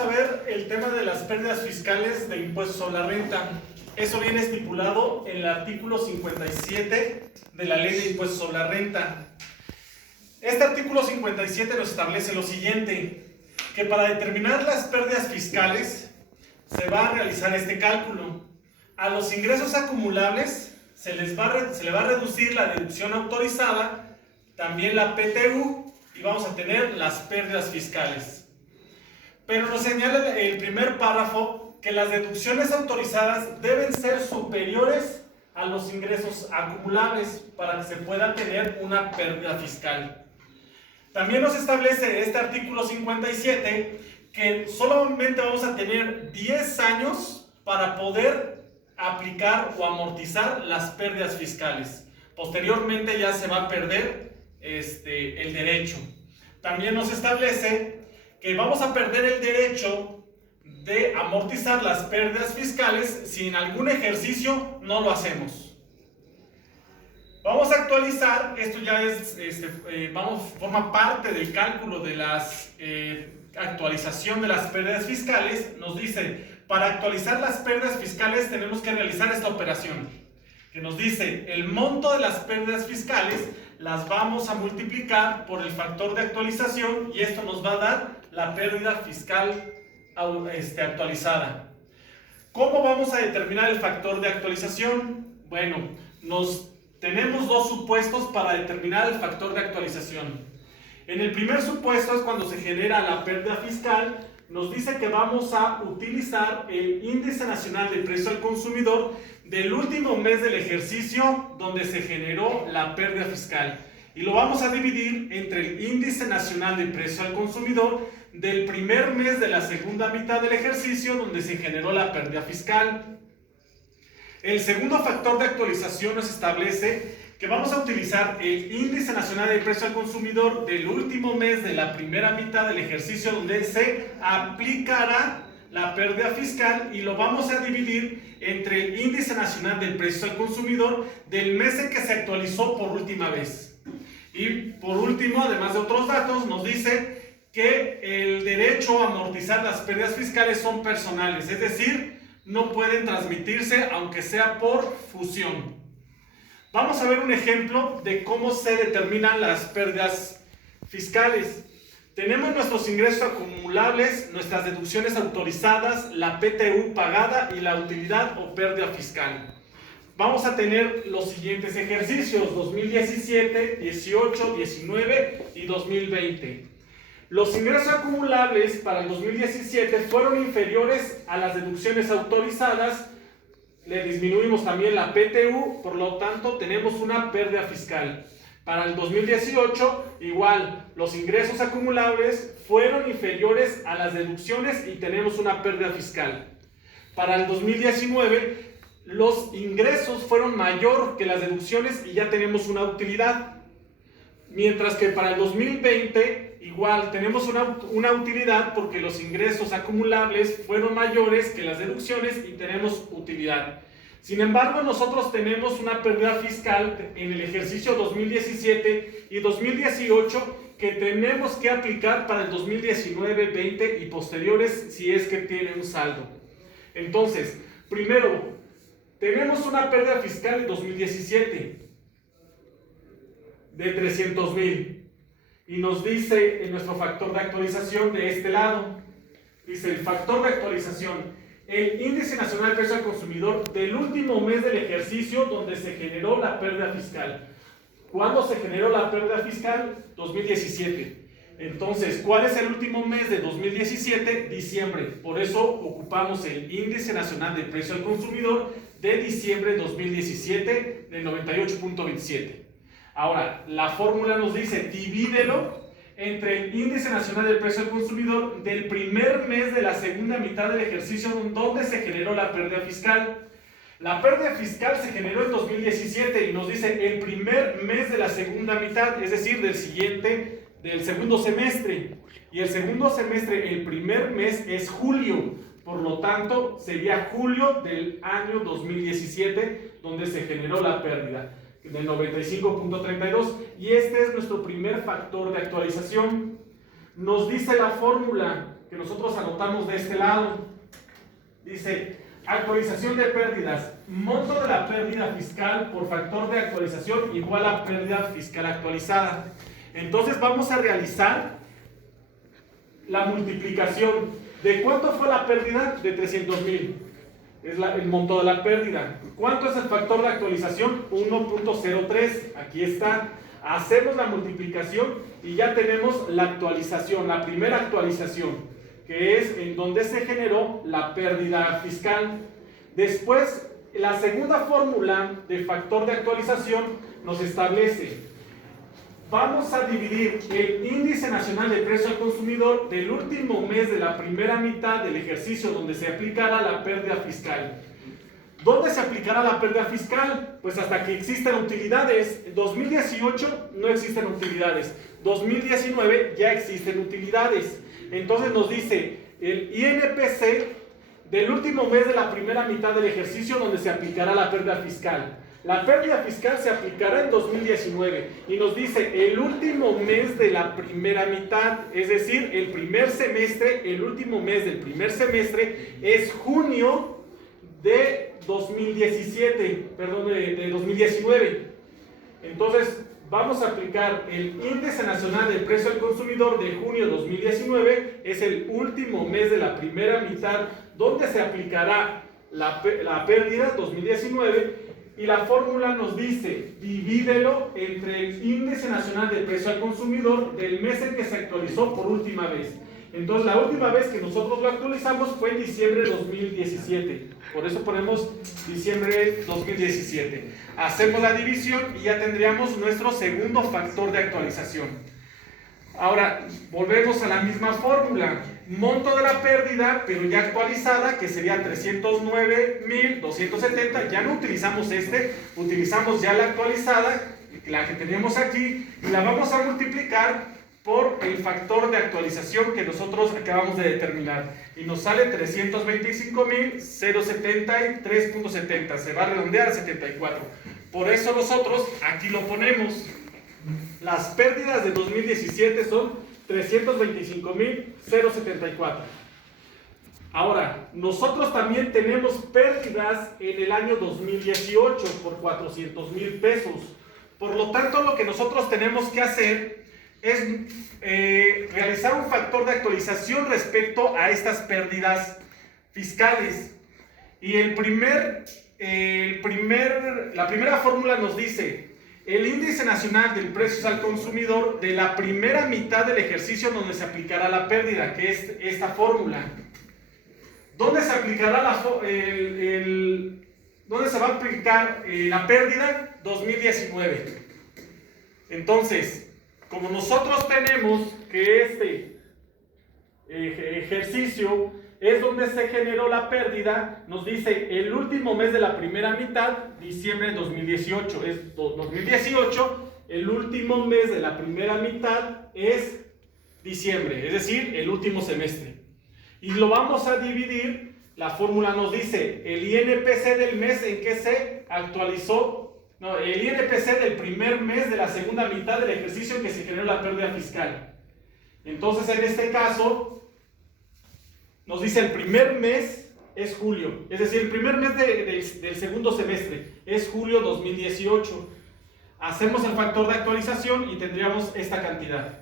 a ver el tema de las pérdidas fiscales de impuestos sobre la renta. Eso viene estipulado en el artículo 57 de la Ley de Impuestos sobre la Renta. Este artículo 57 nos establece lo siguiente, que para determinar las pérdidas fiscales se va a realizar este cálculo. A los ingresos acumulables se le va a reducir la deducción autorizada, también la PTU, y vamos a tener las pérdidas fiscales. Pero nos señala el primer párrafo que las deducciones autorizadas deben ser superiores a los ingresos acumulables para que se pueda tener una pérdida fiscal. También nos establece este artículo 57 que solamente vamos a tener 10 años para poder aplicar o amortizar las pérdidas fiscales. Posteriormente ya se va a perder el derecho. También nos establece que vamos a perder el derecho de amortizar las pérdidas fiscales si en algún ejercicio no lo hacemos. Vamos a actualizar, esto ya es, forma parte del cálculo de las actualización de las pérdidas fiscales. Nos dice, para actualizar las pérdidas fiscales tenemos que realizar esta operación, que nos dice, el monto de las pérdidas fiscales las vamos a multiplicar por el factor de actualización y esto nos va a dar la pérdida fiscal actualizada. ¿Cómo vamos a determinar el factor de actualización? Bueno, tenemos dos supuestos para determinar el factor de actualización. En el primer supuesto es cuando se genera la pérdida fiscal, nos dice que vamos a utilizar el índice nacional de precio al consumidor del último mes del ejercicio donde se generó la pérdida fiscal. Y lo vamos a dividir entre el índice nacional de precio al consumidor del primer mes de la segunda mitad del ejercicio donde se generó la pérdida fiscal. El segundo factor de actualización nos establece que vamos a utilizar el índice nacional de precio al consumidor del último mes de la primera mitad del ejercicio donde se aplicará la pérdida fiscal y lo vamos a dividir entre el índice nacional del precio al consumidor del mes en que se actualizó por última vez. Y por último, además de otros datos, nos dice que el derecho a amortizar las pérdidas fiscales son personales, es decir, no pueden transmitirse aunque sea por fusión. Vamos a ver un ejemplo de cómo se determinan las pérdidas fiscales. Tenemos nuestros ingresos acumulables, nuestras deducciones autorizadas, la PTU pagada y la utilidad o pérdida fiscal. Vamos a tener los siguientes ejercicios: 2017, 18, 19 y 2020. Los ingresos acumulables para el 2017 fueron inferiores a las deducciones autorizadas, le disminuimos también la PTU, por lo tanto tenemos una pérdida fiscal. Para el 2018, igual, los ingresos acumulables fueron inferiores a las deducciones y tenemos una pérdida fiscal. Para el 2019, los ingresos fueron mayor que las deducciones y ya tenemos una utilidad. Mientras que para el 2020, igual, tenemos una utilidad porque los ingresos acumulables fueron mayores que las deducciones y tenemos utilidad. Sin embargo, nosotros tenemos una pérdida fiscal en el ejercicio 2017 y 2018 que tenemos que aplicar para el 2019, 20 y posteriores si es que tiene un saldo. Entonces, primero, tenemos una pérdida fiscal en 2017 de 300,000 y nos dice en nuestro factor de actualización de este lado, dice el factor de actualización, el índice nacional de precio al consumidor del último mes del ejercicio donde se generó la pérdida fiscal. ¿Cuándo se generó la pérdida fiscal? 2017. Entonces, ¿cuál es el último mes de 2017? Diciembre. Por eso ocupamos el índice nacional de precio al consumidor de diciembre de 2017 de 98.27. Ahora, la fórmula nos dice, divídelo entre el índice nacional del precio al consumidor del primer mes de la segunda mitad del ejercicio donde se generó la pérdida fiscal. La pérdida fiscal se generó en 2017 y nos dice el primer mes de la segunda mitad, es decir, del segundo semestre. Y el segundo semestre, el primer mes es julio. Por lo tanto, sería julio del año 2017 donde se generó la pérdida del 95.32 y este es nuestro primer factor de actualización. Nos dice la fórmula que nosotros anotamos de este lado. Dice, actualización de pérdidas. Monto de la pérdida fiscal por factor de actualización igual a pérdida fiscal actualizada. Entonces vamos a realizar la multiplicación. ¿De cuánto fue la pérdida? De 300,000. Es el monto de la pérdida. ¿Cuánto es el factor de actualización? 1.03. Aquí está. Hacemos la multiplicación y ya tenemos la actualización, la primera actualización, que es en donde se generó la pérdida fiscal. Después, la segunda fórmula de factor de actualización nos establece, vamos a dividir el índice nacional de precio al consumidor del último mes de la primera mitad del ejercicio donde se aplicará la pérdida fiscal. ¿Dónde se aplicará la pérdida fiscal? Pues hasta que existan utilidades. En 2018 no existen utilidades. 2019 ya existen utilidades. Entonces nos dice el INPC del último mes de la primera mitad del ejercicio donde se aplicará la pérdida fiscal. La pérdida fiscal se aplicará en 2019 y nos dice el último mes de la primera mitad, es decir, el primer semestre, el último mes del primer semestre es junio de 2019. Entonces, vamos a aplicar el Índice Nacional del Precio al Consumidor de junio de 2019, es el último mes de la primera mitad donde se aplicará la pérdida 2019. Y la fórmula nos dice, divídelo entre el Índice Nacional del Precio al Consumidor del mes en que se actualizó por última vez. Entonces, la última vez que nosotros lo actualizamos fue en diciembre de 2017. Por eso ponemos diciembre 2017. Hacemos la división y ya tendríamos nuestro segundo factor de actualización. Ahora, volvemos a la misma fórmula. Monto de la pérdida, pero ya actualizada, que sería 309,270. Ya no utilizamos utilizamos ya la actualizada, la que tenemos aquí, y la vamos a multiplicar por el factor de actualización que nosotros acabamos de determinar. Y nos sale 325,073.70. Se va a redondear a 74. Por eso nosotros aquí lo ponemos. Las pérdidas de 2017 son 325,074. Ahora, nosotros también tenemos pérdidas en el año 2018 por 400,000 pesos. Por lo tanto, lo que nosotros tenemos que hacer es realizar un factor de actualización respecto a estas pérdidas fiscales. Y la primera fórmula nos dice el Índice Nacional del Precio al Consumidor de la primera mitad del ejercicio donde se aplicará la pérdida, que es esta fórmula. ¿Dónde se aplicará dónde se va a aplicar la pérdida? 2019. Entonces, como nosotros tenemos que este ejercicio es donde se generó la pérdida, nos dice el último mes de la primera mitad, diciembre de 2018. Es 2018, el último mes de la primera mitad es diciembre, es decir, el último semestre. Y lo vamos a dividir, la fórmula nos dice el INPC del mes en que se actualizó, el INPC del primer mes de la segunda mitad del ejercicio en que se generó la pérdida fiscal. Entonces, en este caso, nos dice el primer mes es julio, es decir, el primer mes del segundo semestre es julio 2018. Hacemos el factor de actualización y tendríamos esta cantidad.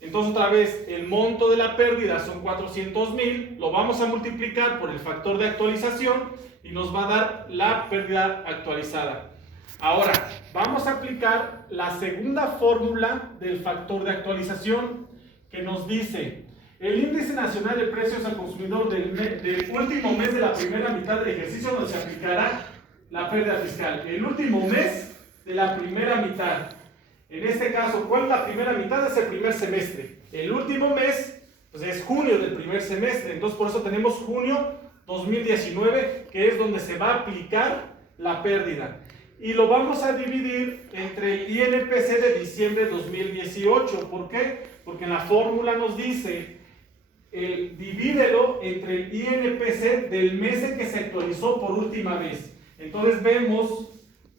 Entonces, otra vez, el monto de la pérdida son 400,000, lo vamos a multiplicar por el factor de actualización y nos va a dar la pérdida actualizada. Ahora, vamos a aplicar la segunda fórmula del factor de actualización que nos dice el Índice Nacional de Precios al Consumidor del último mes de la primera mitad del ejercicio donde se aplicará la pérdida fiscal. El último mes de la primera mitad. En este caso, ¿cuál es la primera mitad? Es el primer semestre. El último mes, pues es junio del primer semestre. Entonces, por eso tenemos junio 2019, que es donde se va a aplicar la pérdida. Y lo vamos a dividir entre el INPC de diciembre de 2018. ¿Por qué? Porque en la fórmula nos dice divídelo entre el INPC del mes en que se actualizó por última vez. Entonces vemos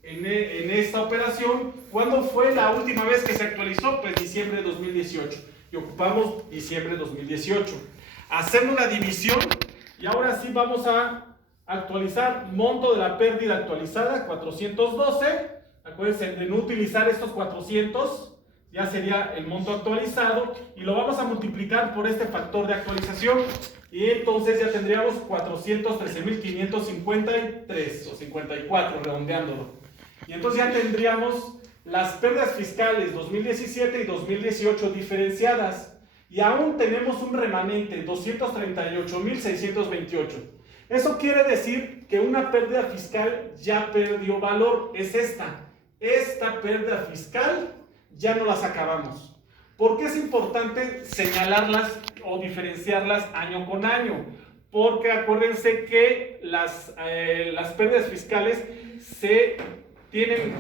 en esta operación, ¿cuándo fue la última vez que se actualizó? Pues diciembre de 2018. Y ocupamos diciembre de 2018. Hacemos la división y ahora sí vamos a actualizar monto de la pérdida actualizada, 412. Acuérdense de no utilizar estos 400, ya sería el monto actualizado, y lo vamos a multiplicar por este factor de actualización, y entonces ya tendríamos 413.553 o 54, redondeándolo. Y entonces ya tendríamos las pérdidas fiscales 2017 y 2018 diferenciadas, y aún tenemos un remanente, 238.628. Eso quiere decir que una pérdida fiscal ya perdió valor, es esta. Esta pérdida fiscal ya no las acabamos. ¿Por qué es importante señalarlas o diferenciarlas año con año? Porque acuérdense que las pérdidas fiscales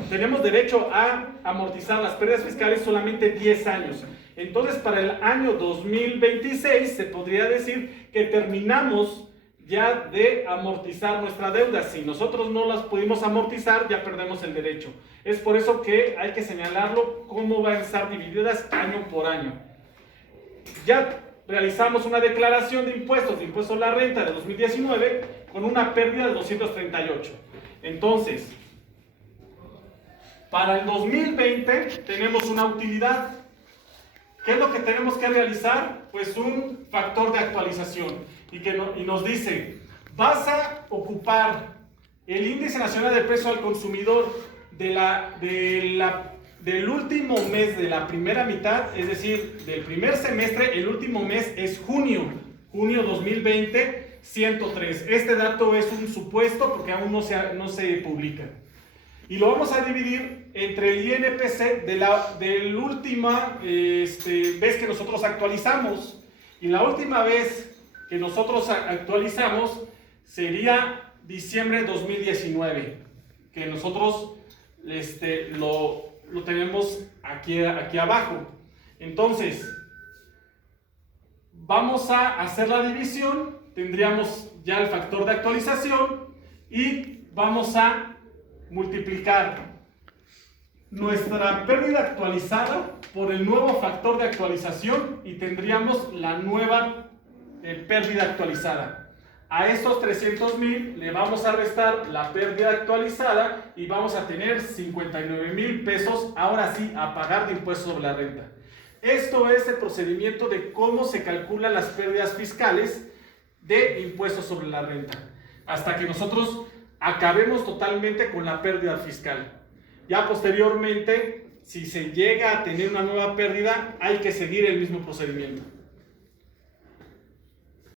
tenemos derecho a amortizar las pérdidas fiscales solamente 10 años. Entonces, para el año 2026 se podría decir que terminamos ya de amortizar nuestra deuda. Si nosotros no las pudimos amortizar, ya perdemos el derecho. Es por eso que hay que señalarlo cómo van a estar divididas año por año. Ya realizamos una declaración de impuestos a la renta de 2019 con una pérdida de 238. Entonces, para el 2020 tenemos una utilidad. ¿Qué es lo que tenemos que realizar? Pues un factor de actualización. Y nos dice, vas a ocupar el índice nacional de precio al consumidor del último mes de la primera mitad, es decir, del primer semestre. El último mes es junio 2020, 103. Este dato es un supuesto porque aún no se publica. Y lo vamos a dividir entre el INPC de la última vez que nosotros actualizamos. Y la última vez que nosotros actualizamos sería diciembre de 2019, que nosotros lo tenemos aquí abajo. Entonces, vamos a hacer la división, tendríamos ya el factor de actualización y vamos a multiplicar nuestra pérdida actualizada por el nuevo factor de actualización y tendríamos la nueva pérdida actualizada. A estos 300,000 le vamos a restar la pérdida actualizada y vamos a tener 59,000 pesos, ahora sí, a pagar de impuestos sobre la renta. Esto es el procedimiento de cómo se calculan las pérdidas fiscales de impuestos sobre la renta, hasta que nosotros acabemos totalmente con la pérdida fiscal. Ya posteriormente, si se llega a tener una nueva pérdida, hay que seguir el mismo procedimiento.